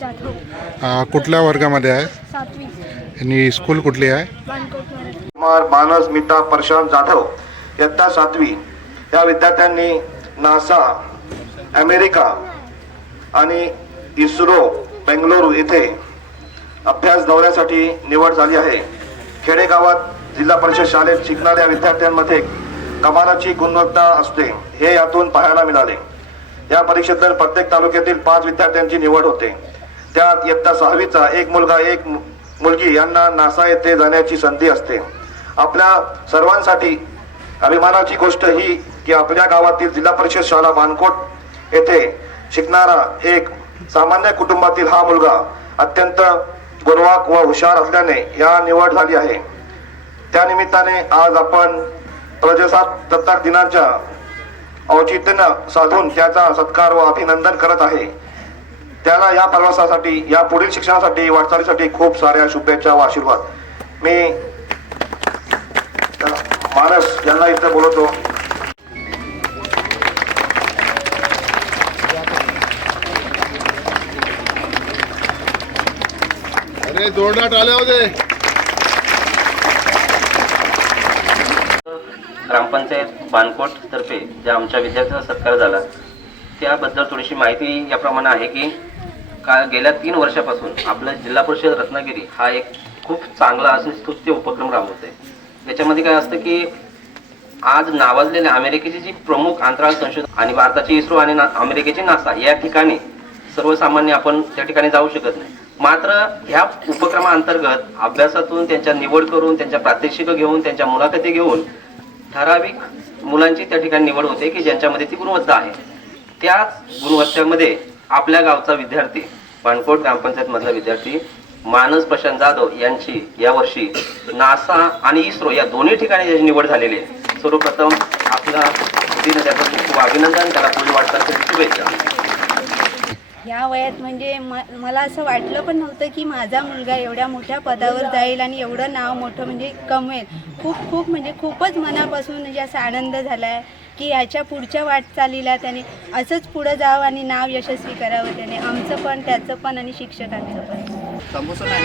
जाधव कुठल्या वर्गामध्ये आहे 7वी आणि स्कूल कुठली आहे? बाणकोट मराठी. कुमार मानस मिता प्रशांत जाधव इयत्ता 7वी या विद्यार्थ्यांनी नासा, अमेरिका आणि इस्रो बेंगळुरू येथे अभ्यास दौऱ्यासाठी निवड झाली आहे. खेडेगावात जिल्हा परिषद शाळेत शिकणाऱ्या विद्यार्थ्यांमध्ये कमालाची गुणवत्ता असते हे यातून पाहायला मिळाले. या परीक्षेत प्रत्येक तालुक्यातील 5 विद्यार्थ्यांची निवड होते. त्यात इयत्ता 6वीचा एक मुलगा एक मुलगी यांना नासा येथे जाण्याची संधी असते. आपल्या सर्वांसाठी अभिमानाची गोष्ट ही की आपल्या गावातील जिल्हा परिषद शाळा बाणकोट येथे शिकणारा एक सामान्य कुटुंबातील हा मुलगा अत्यंत गुणवान व हुशार असल्याने या निवड झाली आहे. त्या निमित्ताने आज आपण प्रजासत्ताक दिनाच्या औचित्याने साधून त्याचा सत्कार व अभिनंदन करत आहे. त्याला या प्रवासासाठी या पुढील शिक्षणासाठी वाटचालीसाठी खूप साऱ्या शुभेच्छा व आशीर्वाद. मी मानस यांना इथे बोलवतो. अरे जोरदार आले होते. ग्रामपंचायत बाणकोट तर्फे ज्या आमच्या विद्यार्थ्यांचा सत्कार झाला त्याबद्दल थोडीशी माहिती याप्रमाणे आहे की गेल्या 3 वर्षापासून आपलं जिल्हा परिषद रत्नागिरी हा एक खूप चांगला असून स्तुत्य उपक्रम राबवते. याच्यामध्ये काय असतं की आज नावाजलेले अमेरिकेची जी प्रमुख अंतराळ संशोधन आणि भारताची इस्रो आणि अमेरिकेची नासा या ठिकाणी सर्वसामान्य आपण त्या ठिकाणी जाऊ शकत नाही. मात्र ह्या उपक्रमाअंतर्गत अभ्यासातून त्यांच्या निवड करून त्यांच्या प्रात्यक्षिकं घेऊन त्यांच्या मुलाखती घेऊन ठराविक मुलांची त्या ठिकाणी निवड होते की ज्यांच्यामध्ये ती गुणवत्ता आहे. त्याच गुणवत्तेमध्ये आपल्या गावचा विद्यार्थी बाणकोट ग्रामपंचायत मधला विद्यार्थी मानस प्रशांत जाधव यांची यावर्षी नासा आणि इस्रो या दोन्ही ठिकाणी त्याची निवड झालेली आहे. सर्वप्रथम आपला त्याचं खूप अभिनंदन, त्याला पुढील वाटचालीसाठी शुभेच्छा. या वयात म्हणजे मला असं वाटलं पण नव्हतं की माझा मुलगा एवढ्या मोठ्या पदावर जाईल आणि एवढं नाव मोठं म्हणजे कमवेल. खूप म्हणजे खूपच मनापासून म्हणजे असा आनंद झाला आहे की ह्याच्या पुढच्या वाटचालीला त्याने असंच पुढं जावं आणि नाव यशस्वी करावं त्याने, आमचं पण त्याचं पण आणि शिक्षकांचं पण. समोसा नाही